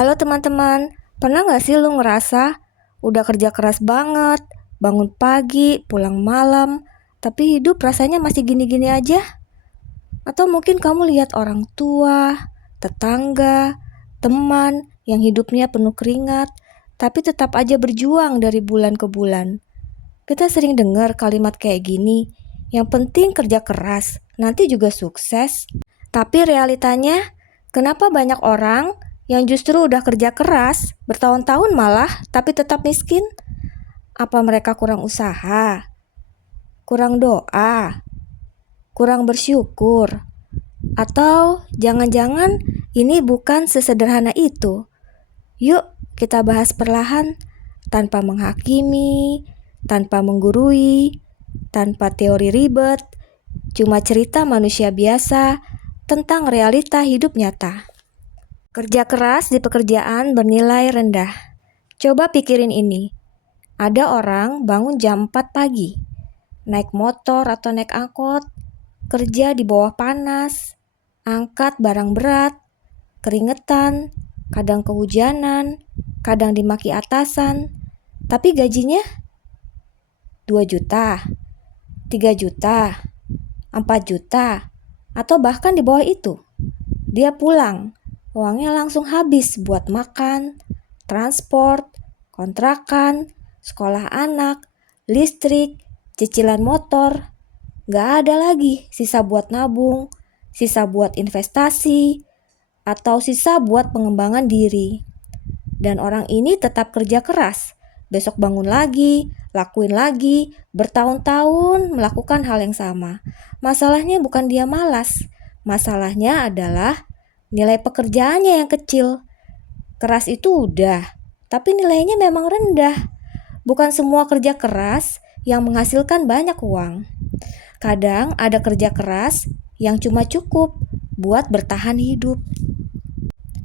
Halo teman-teman, pernah gak sih lu ngerasa udah kerja keras banget, bangun pagi, pulang malam, tapi hidup rasanya masih gini-gini aja? Atau mungkin kamu lihat orang tua, tetangga, teman yang hidupnya penuh keringat, tapi tetap aja berjuang dari bulan ke bulan. Kita sering dengar kalimat kayak gini, yang penting kerja keras, nanti juga sukses. Tapi realitanya, kenapa banyak orang yang justru udah kerja keras, bertahun-tahun malah, tapi tetap miskin? Apa mereka kurang usaha? Kurang doa? Kurang bersyukur? Atau jangan-jangan ini bukan sesederhana itu? Yuk kita bahas perlahan, tanpa menghakimi, tanpa menggurui, tanpa teori ribet, cuma cerita manusia biasa tentang realita hidup nyata. Kerja keras di pekerjaan bernilai rendah. Coba pikirin ini. Ada orang bangun jam 4 pagi, naik motor atau naik angkot, kerja di bawah panas, angkat barang berat, keringetan, kadang kehujanan, kadang dimaki atasan, tapi gajinya 2 juta, 3 juta, 4 juta, atau bahkan di bawah itu. Dia pulang, uangnya langsung habis buat makan, transport, kontrakan, sekolah anak, listrik, cicilan motor. Gak ada lagi sisa buat nabung, sisa buat investasi, atau sisa buat pengembangan diri. Dan orang ini tetap kerja keras. Besok bangun lagi, lakuin lagi, bertahun-tahun melakukan hal yang sama. Masalahnya bukan dia malas, masalahnya adalah nilai pekerjaannya yang kecil. Keras itu udah, tapi nilainya memang rendah. Bukan semua kerja keras yang menghasilkan banyak uang. Kadang ada kerja keras yang cuma cukup buat bertahan hidup.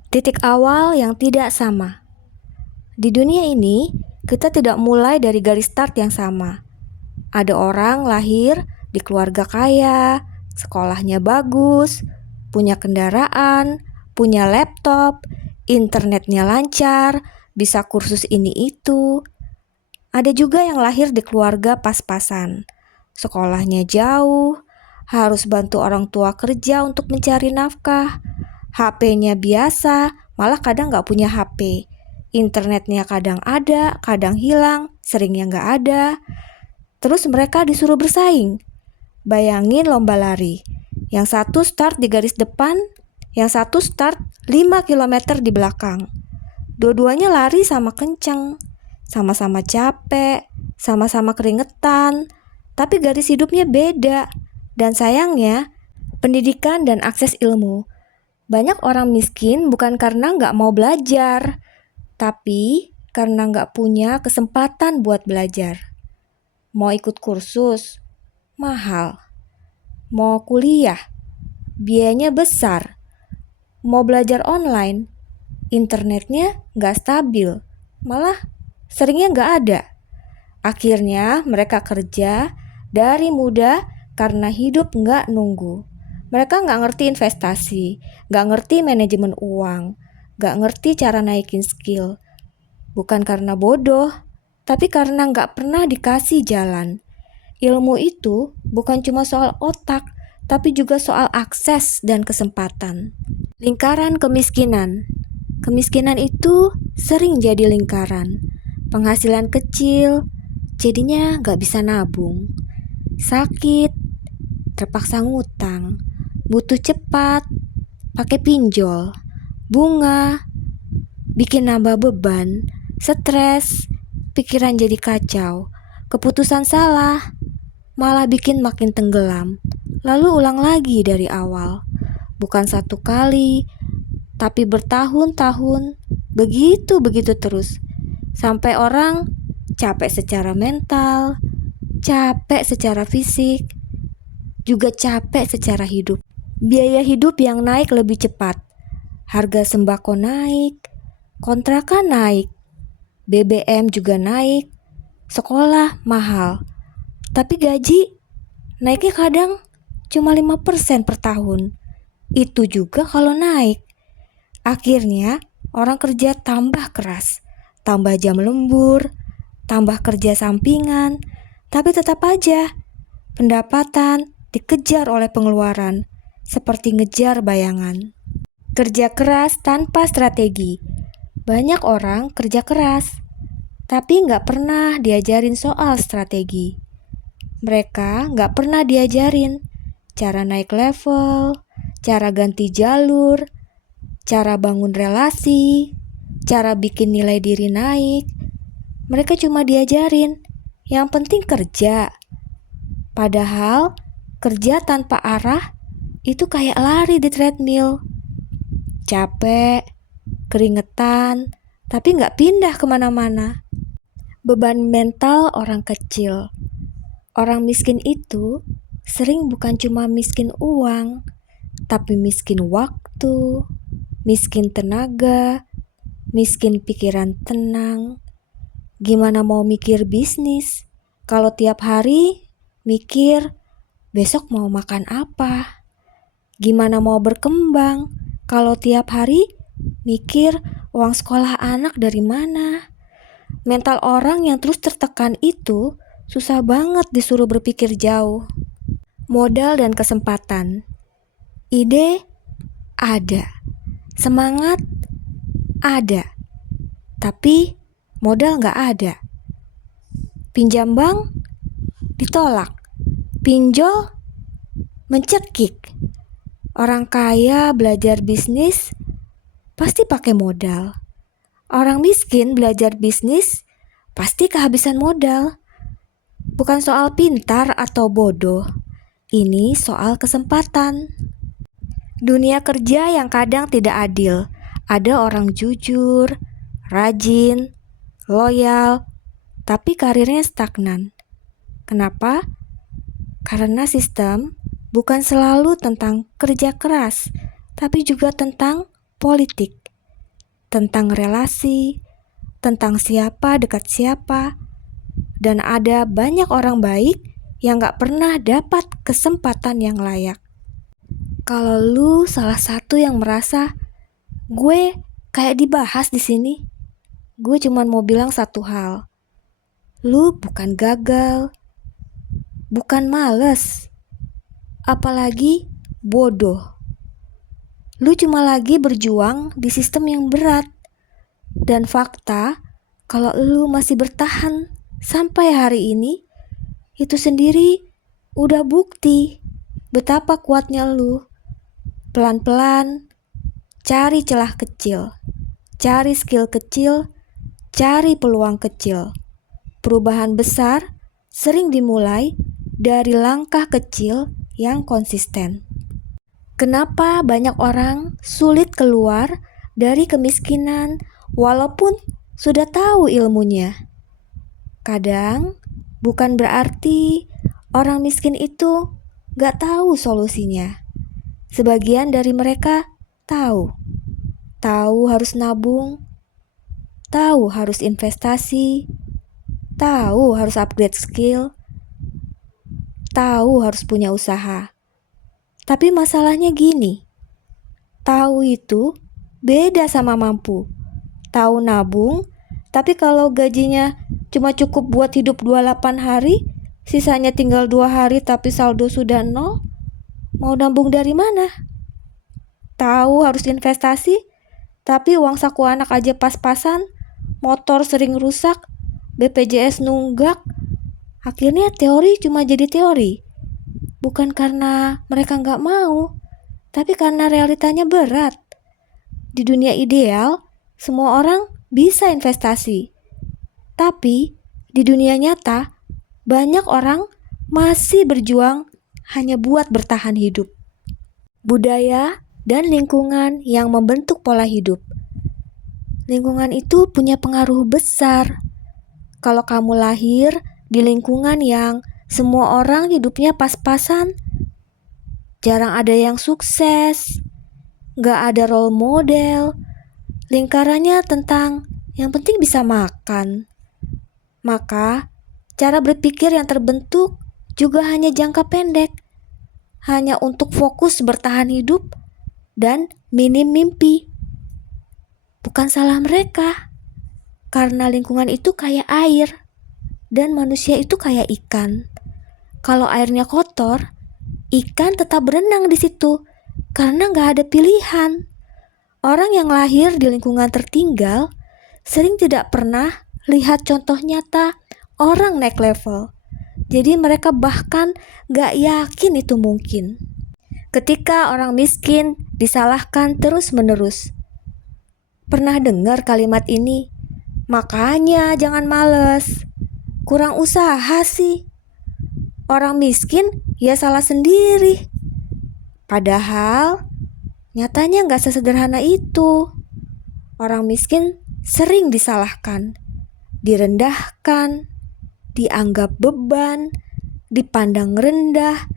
Titik awal yang tidak sama. Di dunia ini, kita tidak mulai dari garis start yang sama. Ada orang lahir di keluarga kaya, sekolahnya bagus, punya kendaraan, punya laptop, internetnya lancar, bisa kursus ini itu. Ada juga yang lahir di keluarga pas-pasan, sekolahnya jauh, harus bantu orang tua kerja untuk mencari nafkah, HP-nya biasa, malah kadang gak punya HP. Internetnya kadang ada, kadang hilang, seringnya gak ada. Terus mereka disuruh bersaing. Bayangin lomba lari. Yang satu start di garis depan, yang satu start 5 km di belakang. Dua-duanya lari sama kenceng, sama-sama capek, sama-sama keringetan, tapi garis hidupnya beda. Dan sayangnya, pendidikan dan akses ilmu. Banyak orang miskin bukan karena nggak mau belajar, tapi karena nggak punya kesempatan buat belajar. Mau ikut kursus, mahal. Mau kuliah, biayanya besar. Mau belajar online, internetnya nggak stabil, malah seringnya nggak ada. Akhirnya mereka kerja dari muda karena hidup nggak nunggu. Mereka nggak ngerti investasi, nggak ngerti manajemen uang, nggak ngerti cara naikin skill. Bukan karena bodoh, tapi karena nggak pernah dikasih jalan. Ilmu itu bukan cuma soal otak, tapi juga soal akses dan kesempatan. Lingkaran kemiskinan. Kemiskinan itu sering jadi lingkaran. Penghasilan kecil, jadinya nggak bisa nabung. Sakit, terpaksa ngutang. Butuh cepat, pakai pinjol. Bunga, bikin nambah beban. Stres, pikiran jadi kacau. Keputusan salah, malah bikin makin tenggelam. Lalu ulang lagi dari awal. Bukan satu kali, tapi bertahun-tahun. Begitu terus. Sampai orang capek secara mental, capek secara fisik, juga capek secara hidup. Biaya hidup yang naik lebih cepat. Harga sembako naik, kontrakan naik, BBM juga naik, sekolah mahal. Tapi gaji naiknya kadang cuma 5% per tahun. Itu juga kalau naik. Akhirnya orang kerja tambah keras, tambah jam lembur, tambah kerja sampingan, tapi tetap aja pendapatan dikejar oleh pengeluaran, seperti ngejar bayangan. Kerja keras tanpa strategi. Banyak orang kerja keras, tapi nggak pernah diajarin soal strategi. Mereka nggak pernah diajarin cara naik level, cara ganti jalur, cara bangun relasi, cara bikin nilai diri naik. Mereka cuma diajarin, yang penting kerja. Padahal kerja tanpa arah itu kayak lari di treadmill. Capek, keringetan, tapi nggak pindah kemana-mana. Beban mental orang kecil. Orang miskin itu sering bukan cuma miskin uang, tapi miskin waktu, miskin tenaga, miskin pikiran tenang. Gimana mau mikir bisnis kalau tiap hari mikir besok mau makan apa? Gimana mau berkembang kalau tiap hari mikir uang sekolah anak dari mana? Mental orang yang terus tertekan itu susah banget disuruh berpikir jauh. Modal dan kesempatan. Ide ada, semangat ada, tapi modal nggak ada. Pinjam bank ditolak, pinjol mencekik. Orang kaya belajar bisnis pasti pakai modal. Orang miskin belajar bisnis pasti kehabisan modal. Bukan soal pintar atau bodoh, ini soal kesempatan. Dunia kerja yang kadang tidak adil. Ada orang jujur, rajin, loyal, tapi karirnya stagnan. Kenapa? Karena sistem bukan selalu tentang kerja keras, tapi juga tentang politik, tentang relasi, tentang siapa dekat siapa, dan ada banyak orang baik yang gak pernah dapat kesempatan yang layak. Kalau lu salah satu yang merasa gue kayak dibahas di sini, gue cuma mau bilang satu hal. Lu bukan gagal, bukan males, apalagi bodoh. Lu cuma lagi berjuang di sistem yang berat. Dan fakta, kalau lu masih bertahan sampai hari ini, itu sendiri udah bukti betapa kuatnya lu. Pelan-pelan, cari celah kecil, cari skill kecil, cari peluang kecil. Perubahan besar sering dimulai dari langkah kecil yang konsisten. Kenapa banyak orang sulit keluar dari kemiskinan walaupun sudah tahu ilmunya? Kadang bukan berarti orang miskin itu gak tahu solusinya. Sebagian dari mereka tahu harus nabung, tahu harus investasi, tahu harus upgrade skill, tahu harus punya usaha. Tapi masalahnya gini, tahu itu beda sama mampu. Tahu nabung, tapi kalau gajinya cuma cukup buat hidup 28 hari, sisanya tinggal 2 hari tapi saldo sudah 0, mau nabung dari mana? Tahu harus investasi, tapi uang saku anak aja pas-pasan, motor sering rusak, BPJS nunggak. Akhirnya teori cuma jadi teori. Bukan karena mereka nggak mau, tapi karena realitanya berat. Di dunia ideal, semua orang bisa investasi. Tapi di dunia nyata, banyak orang masih berjuang hanya buat bertahan hidup. Budaya dan lingkungan yang membentuk pola hidup. Lingkungan itu punya pengaruh besar. Kalau kamu lahir di lingkungan yang semua orang hidupnya pas-pasan, jarang ada yang sukses, gak ada role model, lingkarannya tentang yang penting bisa makan, maka cara berpikir yang terbentuk juga hanya jangka pendek, hanya untuk fokus bertahan hidup dan minim mimpi. bukan salah mereka. Karena lingkungan itu kayak air dan manusia itu kayak ikan. Kalau airnya kotor, ikan tetap berenang di situ karena nggak ada pilihan. Orang yang lahir di lingkungan tertinggal sering tidak pernah lihat contoh nyata orang naik level. Jadi mereka bahkan gak yakin itu mungkin. Ketika orang miskin disalahkan terus-menerus. Pernah dengar kalimat ini? Makanya jangan males. Kurang usaha sih. Orang miskin ya salah sendiri. Padahal nyatanya gak sesederhana itu. Orang miskin sering disalahkan, direndahkan, dianggap beban, dipandang rendah.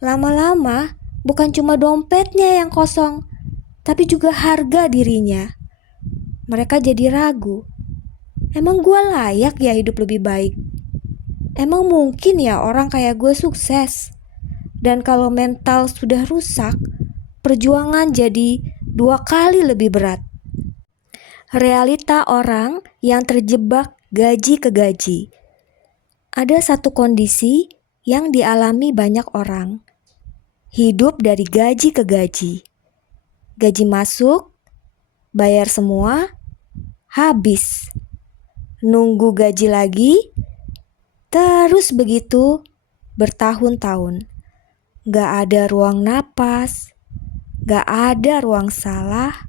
Lama-lama bukan cuma dompetnya yang kosong, tapi juga harga dirinya. Mereka jadi ragu. Emang gue layak ya hidup lebih baik? Emang mungkin ya orang kayak gue sukses? Dan kalau mental sudah rusak, perjuangan jadi 2 kali lebih berat. Realita orang yang terjebak gaji ke gaji. Ada satu kondisi yang dialami banyak orang. Hidup dari gaji ke gaji. Gaji masuk, bayar semua, habis. Nunggu gaji lagi, terus begitu bertahun-tahun. Gak ada ruang napas, gak ada ruang salah,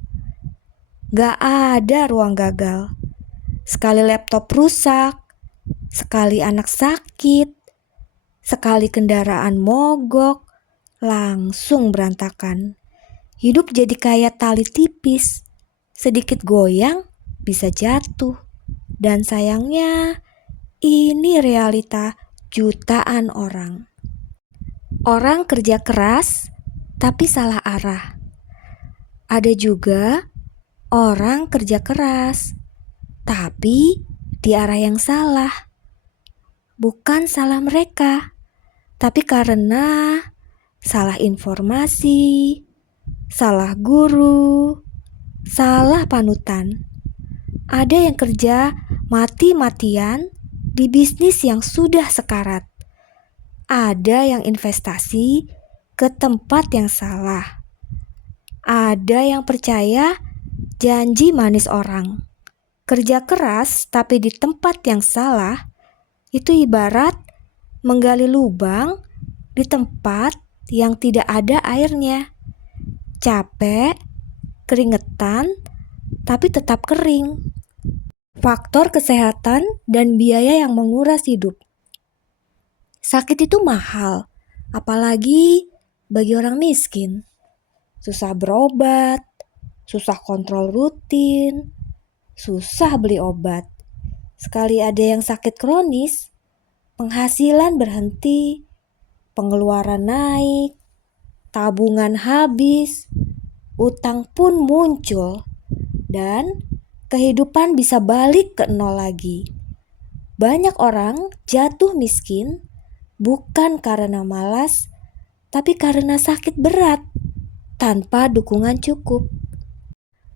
gak ada ruang gagal. Sekali laptop rusak, sekali anak sakit, sekali kendaraan mogok, langsung berantakan. Hidup jadi kayak tali tipis, sedikit goyang bisa jatuh. Dan sayangnya ini realita jutaan orang. Orang kerja keras tapi salah arah. Ada juga orang kerja keras tapi di arah yang salah. Bukan salah mereka, tapi karena salah informasi, salah guru, salah panutan. Ada yang kerja mati-matian di bisnis yang sudah sekarat. Ada yang investasi ke tempat yang salah. Ada yang percaya janji manis orang. Kerja keras tapi di tempat yang salah itu ibarat menggali lubang di tempat yang tidak ada airnya. Capek, keringetan, tapi tetap kering. Faktor kesehatan dan biaya yang menguras hidup. Sakit itu mahal, apalagi bagi orang miskin. Susah berobat, susah kontrol rutin, susah beli obat. Sekali ada yang sakit kronis, penghasilan berhenti, pengeluaran naik, tabungan habis, utang pun muncul, dan kehidupan bisa balik ke nol lagi. Banyak orang jatuh miskin bukan karena malas, tapi karena sakit berat tanpa dukungan cukup.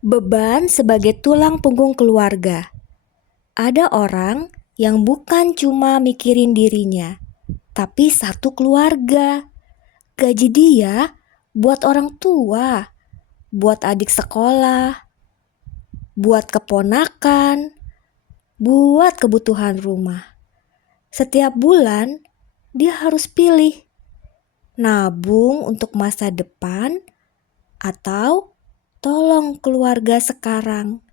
Beban sebagai tulang punggung keluarga. Ada orang yang bukan cuma mikirin dirinya, tapi satu keluarga. Gaji dia buat orang tua, buat adik sekolah, buat keponakan, buat kebutuhan rumah. Setiap bulan dia harus pilih nabung untuk masa depan atau tolong keluarga sekarang.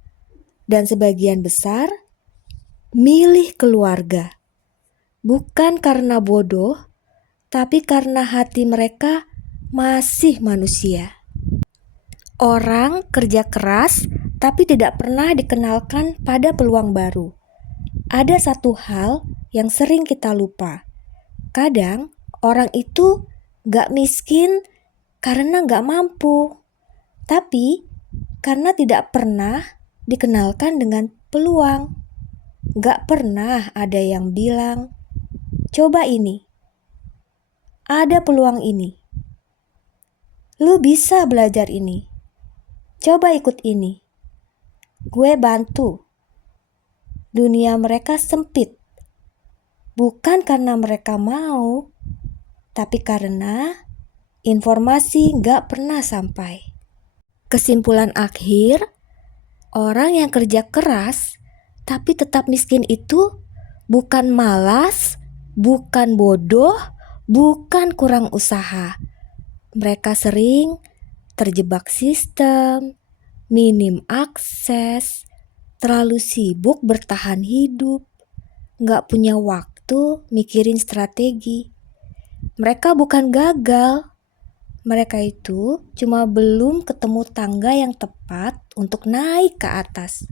Dan sebagian besar milih keluarga. Bukan karena bodoh, tapi karena hati mereka masih manusia. Orang kerja keras tapi tidak pernah dikenalkan pada peluang baru. Ada satu hal yang sering kita lupa. Kadang orang itu gak miskin karena gak mampu, tapi karena tidak pernah dikenalkan dengan peluang. Gak pernah ada yang bilang, coba ini, ada peluang ini. Lu bisa belajar ini, coba ikut ini. gue bantu. Dunia mereka sempit, bukan karena mereka mau, tapi karena informasi gak pernah sampai. Kesimpulan akhir, orang yang kerja keras tapi tetap miskin itu bukan malas, bukan bodoh, bukan kurang usaha. Mereka sering terjebak sistem, minim akses, terlalu sibuk bertahan hidup, gak punya waktu mikirin strategi. Mereka bukan gagal, mereka itu cuma belum ketemu tangga yang tepat untuk naik ke atas.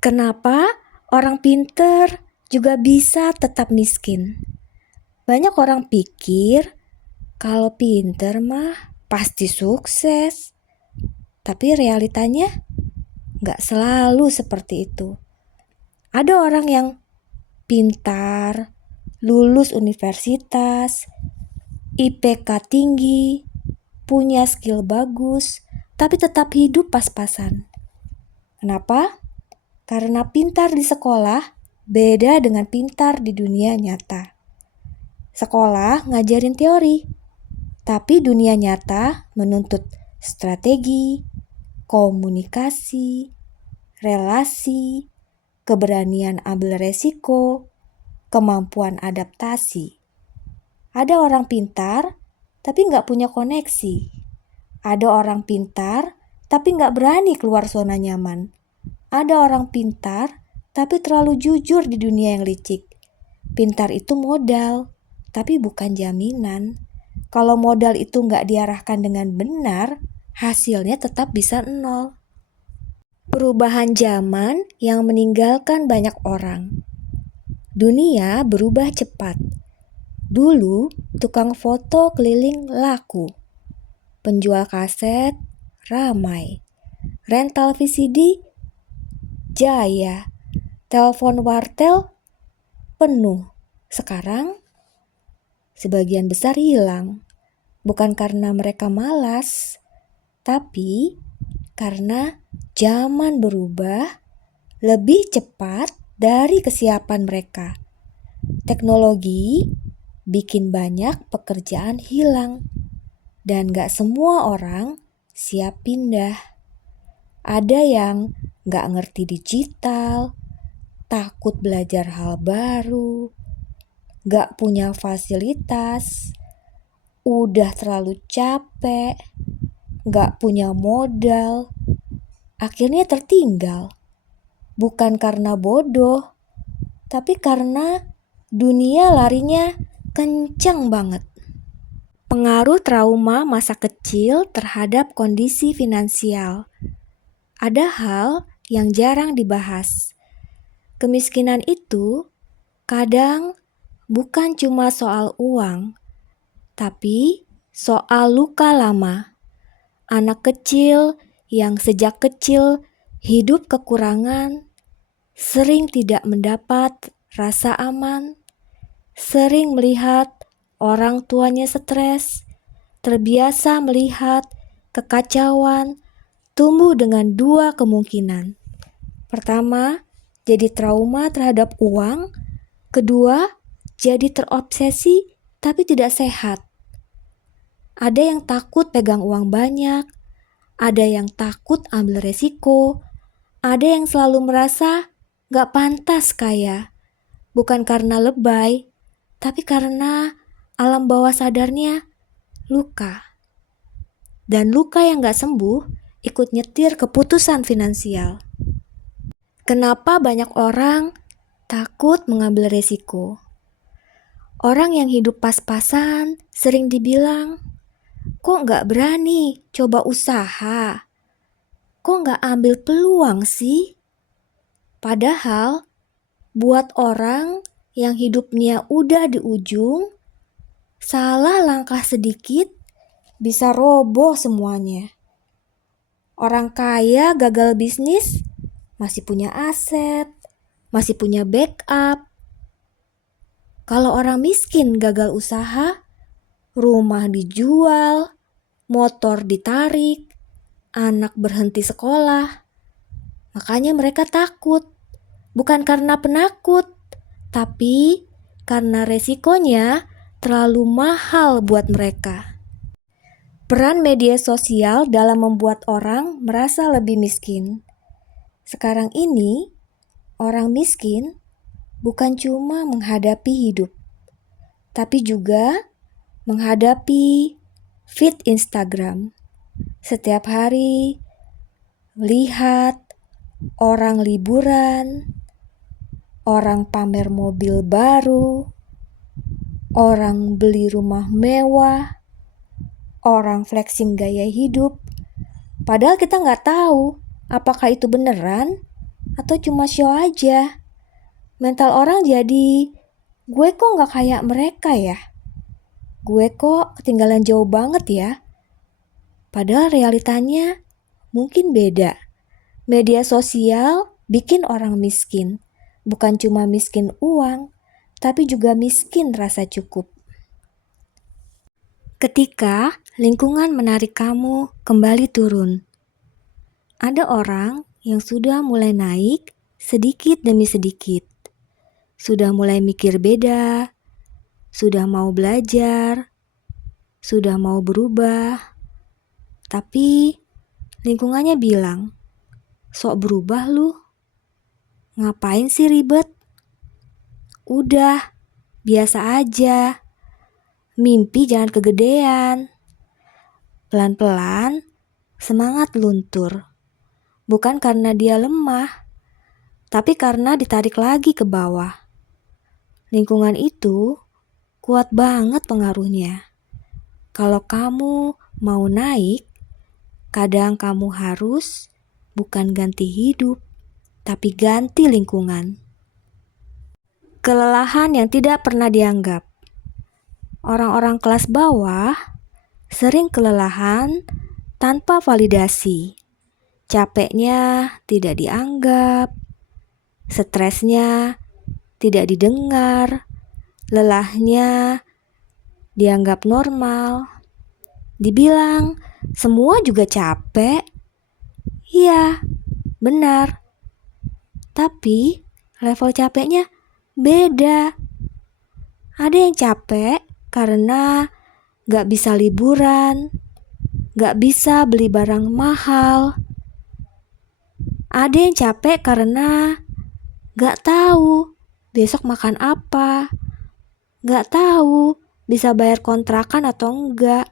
Kenapa orang pinter juga bisa tetap miskin? Banyak orang pikir kalau pinter mah pasti sukses. Tapi realitanya gak selalu seperti itu. Ada orang yang pintar, lulus universitas, IPK tinggi, punya skill bagus, tapi tetap hidup pas-pasan. Kenapa? Karena pintar di sekolah beda dengan pintar di dunia nyata. Sekolah ngajarin teori, tapi dunia nyata menuntut strategi, komunikasi, relasi, keberanian ambil resiko, kemampuan adaptasi. Ada orang pintar tapi nggak punya koneksi. Ada orang pintar tapi nggak berani keluar zona nyaman. Ada orang pintar tapi terlalu jujur di dunia yang licik. Pintar itu modal, tapi bukan jaminan. Kalau modal itu nggak diarahkan dengan benar, hasilnya tetap bisa nol. Perubahan zaman yang meninggalkan banyak orang. Dunia berubah cepat. Dulu, tukang foto keliling laku. Penjual kaset ramai. Rental VCD jaya. Telepon wartel penuh. Sekarang, sebagian besar hilang. Bukan karena mereka malas, tapi karena zaman berubah lebih cepat dari kesiapan mereka. Teknologi bikin banyak pekerjaan hilang dan gak semua orang siap pindah. Ada yang gak ngerti digital, takut belajar hal baru, gak punya fasilitas, udah terlalu capek, gak punya modal, akhirnya tertinggal. Bukan karena bodoh, tapi karena dunia larinya kenceng banget. Pengaruh trauma masa kecil terhadap kondisi finansial. Ada hal yang jarang dibahas. Kemiskinan itu kadang bukan cuma soal uang, tapi soal luka lama. Anak kecil yang sejak kecil hidup kekurangan, sering tidak mendapat rasa aman, sering melihat orang tuanya stres, terbiasa melihat kekacauan, tumbuh dengan dua kemungkinan. Pertama, jadi trauma terhadap uang. Kedua, jadi terobsesi tapi tidak sehat. Ada yang takut pegang uang banyak, ada yang takut ambil resiko, ada yang selalu merasa gak pantas kaya. Bukan karena lebay, tapi karena alam bawah sadarnya luka. Dan luka yang gak sembuh ikut nyetir keputusan finansial. Kenapa banyak orang takut mengambil resiko? Orang yang hidup pas-pasan sering dibilang, kok gak berani coba usaha? Kok gak ambil peluang sih? Padahal buat orang yang hidupnya udah di ujung, salah langkah sedikit bisa roboh semuanya. Orang kaya gagal bisnis masih punya aset, masih punya backup. Kalau orang miskin gagal usaha, rumah dijual, motor ditarik, anak berhenti sekolah. Makanya mereka takut. Bukan karena penakut, tapi karena resikonya terlalu mahal buat mereka. Peran media sosial dalam membuat orang merasa lebih miskin. Sekarang ini, orang miskin bukan cuma menghadapi hidup, tapi juga menghadapi feed Instagram. Setiap hari lihat orang liburan, orang pamer mobil baru, orang beli rumah mewah, orang flexing gaya hidup. Padahal kita nggak tahu apakah itu beneran atau cuma show aja. Mental orang jadi, gue kok nggak kayak mereka ya? Gue kok ketinggalan jauh banget ya? Padahal realitanya mungkin beda. Media sosial bikin orang miskin. Bukan cuma miskin uang, tapi juga miskin rasa cukup. Ketika lingkungan menarik kamu kembali turun, ada orang yang sudah mulai naik sedikit demi sedikit. Sudah mulai mikir beda, sudah mau belajar, sudah mau berubah. Tapi lingkungannya bilang, sok berubah lu. Ngapain sih ribet? Udah, biasa aja. Mimpi jangan kegedean. Pelan-pelan, semangat luntur. Bukan karena dia lemah, tapi karena ditarik lagi ke bawah. Lingkungan itu kuat banget pengaruhnya. Kalau kamu mau naik, kadang kamu harus bukan ganti hidup, tapi ganti lingkungan. Kelelahan yang tidak pernah dianggap. Orang-orang kelas bawah sering kelelahan tanpa validasi. Capeknya tidak dianggap, stresnya tidak didengar, lelahnya dianggap normal. Dibilang semua juga capek. Iya, benar. Tapi level capeknya beda. Ada yang capek karena gak bisa liburan, gak bisa beli barang mahal. Ada yang capek karena gak tahu besok makan apa, gak tahu bisa bayar kontrakan atau enggak.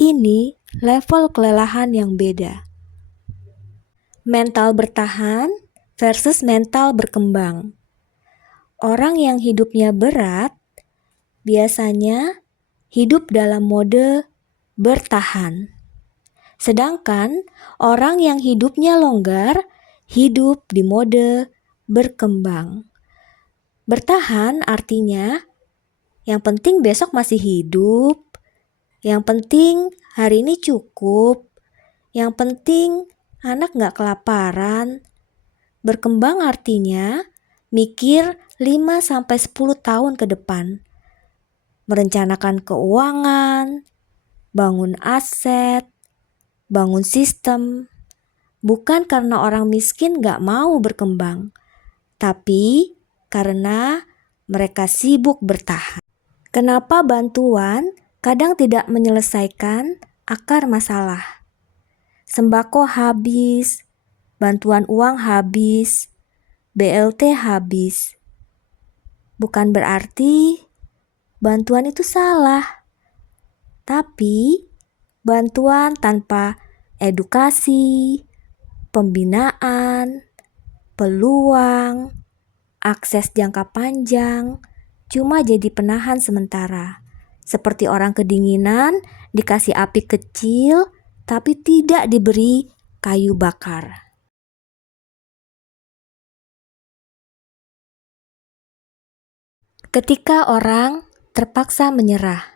Ini level kelelahan yang beda. Mental bertahan versus mental berkembang. Orang yang hidupnya berat biasanya hidup dalam mode bertahan. Sedangkan orang yang hidupnya longgar hidup di mode berkembang. Bertahan artinya yang penting besok masih hidup, yang penting hari ini cukup, yang penting anak gak kelaparan. Berkembang artinya mikir 5-10 tahun ke depan. Merencanakan keuangan, bangun aset, bangun sistem. Bukan karena orang miskin gak mau berkembang, tapi karena mereka sibuk bertahan. Kenapa bantuan kadang tidak menyelesaikan akar masalah? Sembako habis, bantuan uang habis, BLT habis. Bukan berarti bantuan itu salah, tapi bantuan tanpa edukasi, pembinaan, peluang, akses jangka panjang cuma jadi penahan sementara. Seperti orang kedinginan dikasih api kecil tapi tidak diberi kayu bakar. Ketika orang terpaksa menyerah.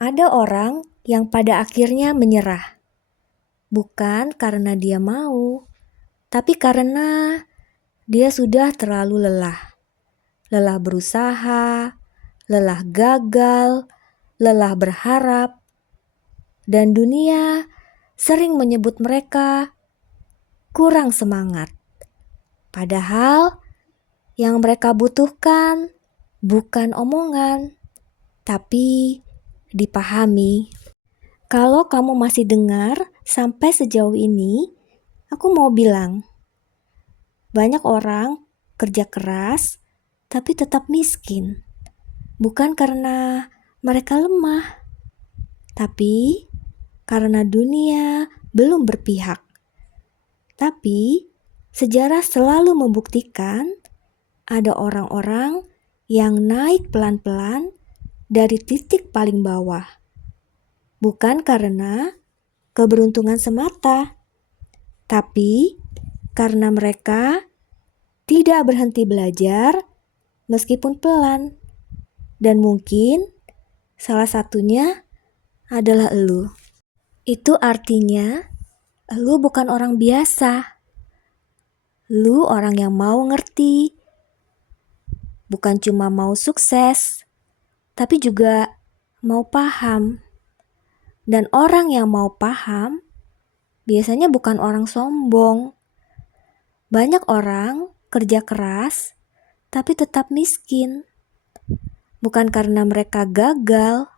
Ada orang yang pada akhirnya menyerah. Bukan karena dia mau, tapi karena dia sudah terlalu lelah. Lelah berusaha, lelah gagal, lelah berharap. Dan dunia sering menyebut mereka kurang semangat. Padahal yang mereka butuhkan bukan omongan, tapi dipahami. Kalau kamu masih dengar sampai sejauh ini, aku mau bilang, banyak orang kerja keras tapi tetap miskin. Bukan karena mereka lemah, tapi karena dunia belum berpihak. Tapi sejarah selalu membuktikan ada orang-orang yang naik pelan-pelan dari titik paling bawah. Bukan karena keberuntungan semata, tapi karena mereka tidak berhenti belajar meskipun pelan. Dan mungkin salah satunya adalah elu. Itu artinya elu bukan orang biasa. Lu orang yang mau ngerti. Bukan cuma mau sukses, tapi juga mau paham. Dan orang yang mau paham biasanya bukan orang sombong. Banyak orang kerja keras tapi tetap miskin. Bukan karena mereka gagal,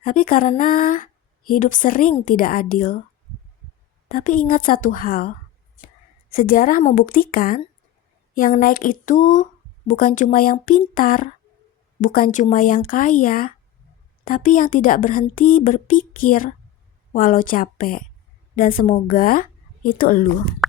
tapi karena hidup sering tidak adil. Tapi ingat satu hal, sejarah membuktikan yang naik itu bukan cuma yang pintar, bukan cuma yang kaya, tapi yang tidak berhenti berpikir walau capek. Dan semoga itu elu.